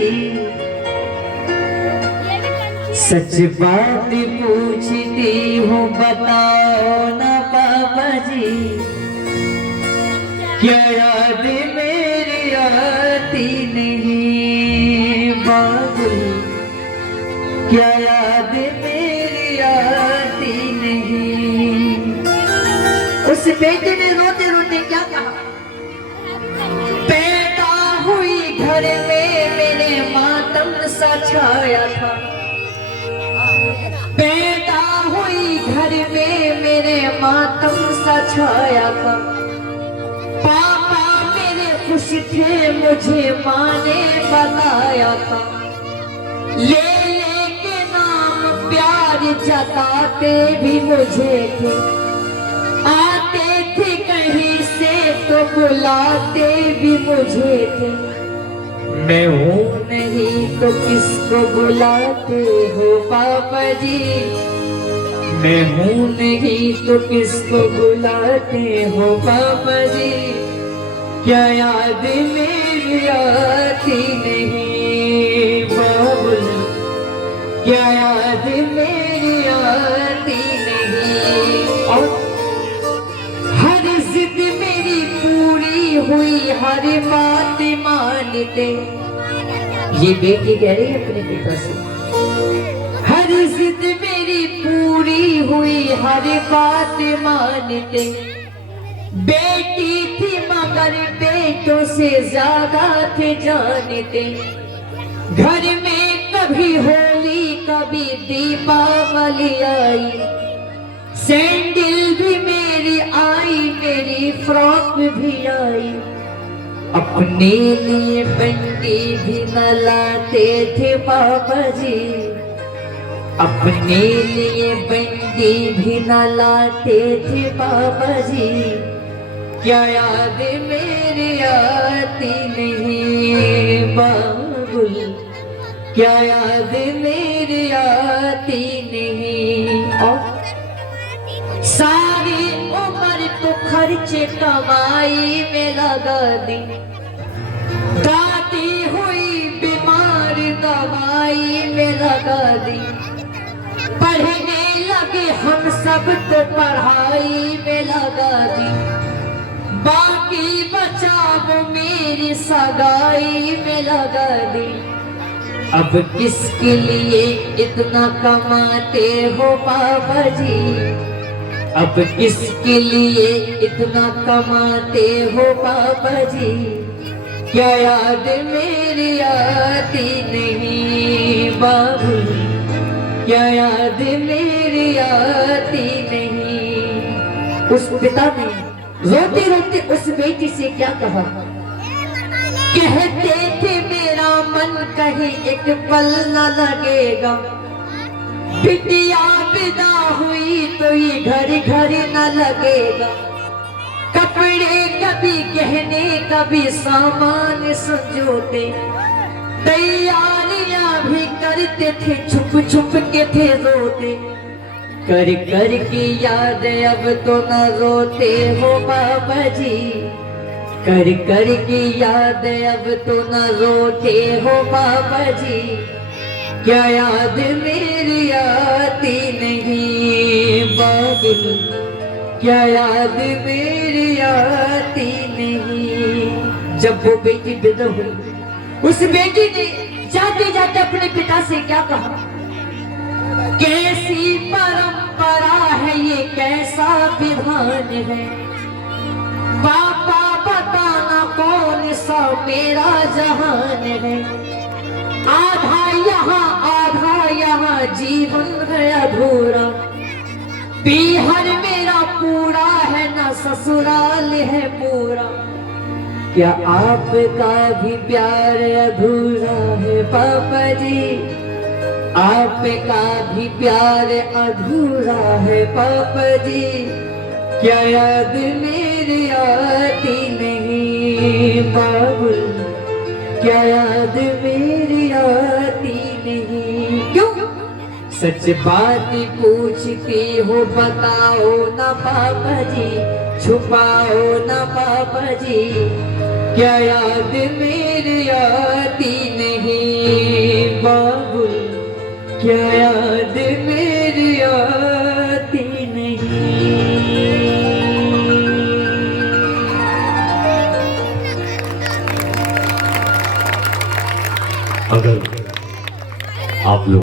जी। सच बात पूछती हूँ बताओ ना पापा जी, क्या याद मेरी आती नहीं बाबू, क्या याद मेरी आती नहीं। उस बेटे ने रोते रोते क्या कहा, पैदा हुई घर में मेरे मातम सा छाया था, पैदा हुई घर में मेरे मातम सा छाया था। पापा मेरे खुश थे मुझे माँ ने बताया था, ले के नाम प्यार जताते भी मुझे थे, आते थे कहीं से तो बुलाते भी मुझे थे। मैं हूँ नहीं तो किसको बुलाते हो पापा जी, मैं हूँ नहीं तो किसको बुलाते हो पापा जी, क्या याद मेरी आती नहीं बाबुल, क्या याद मेरी आती नहीं। और हर जिद मेरी पूरी हुई हर बात मानते, ये बेटी कह रही है अपने पिता से, हर जिद मेरी पूरी हुई हर बात मानते। बेटी थी मगर बेटों से ज्यादा थे जानते, घर में कभी होली कभी दीपावली आई, सैंडल भी मेरी आई मेरी फ्रॉक भी आई। अपने लिए बंडी भी न लाते थे पापा जी, अपने लिए बंडी भी न लाते थे पापा जी, क्या याद मेरी आती नहीं बाबुल, क्या याद मेरी आती नहीं। और सारी उम्र तो खर्चे कमाई में लगा दी, दादी हुई बीमार दवाई में लगा दी, पढ़ने लगे हम सब तो पढ़ाई में लगा दी, बाकी बचा वो मेरी सगाई में लगा दी। अब किसके लिए इतना कमाते हो पापा जी, अब किसके लिए इतना कमाते हो पापा जी, क्या याद मेरी आती नहीं बाबू, क्या याद मेरी आती नहीं। उस पिता ने रोते रोते उस बेटी से क्या कहा, कहते थे मेरा मन कहीं एक पल न लगेगा, बिटिया विदा हुई तो ये घर घर न लगेगा, कपड़े कभी गहने कभी सामान संजोते, तैयारियां भी करते थे छुप छुप के थे रोते, कर कर की याद अब तो न रोते हो पापा जी, कर कर की याद अब तो न रोते हो पापा जी, क्या याद मेरी आती नहीं बाबुल, क्या याद मेरी आती नहीं। जब वो बेटी विदा हुई, उस बेटी ने जाते जाते अपने पिता से क्या कहा, कैसी परंपरा है ये कैसा विधान है, पापा बताना कौन सा मेरा जहान है, आधा यहाँ जीवन है अधूरा, पीहर मेरा पूरा है ना ससुराल है पूरा, क्या आपका भी प्यार अधूरा है पापा जी, आपका भी प्यार अधूरा है पापा जी, क्या याद मेरी आती नहीं बाबुल, क्या याद मेरी आती नहीं। क्यों सच बात पूछती हो बताओ ना पापा जी, छुपाओ ना पापा जी, क्या याद मेरी आती नहीं। क्या याद मेरी आती नहीं। अगर आप लोग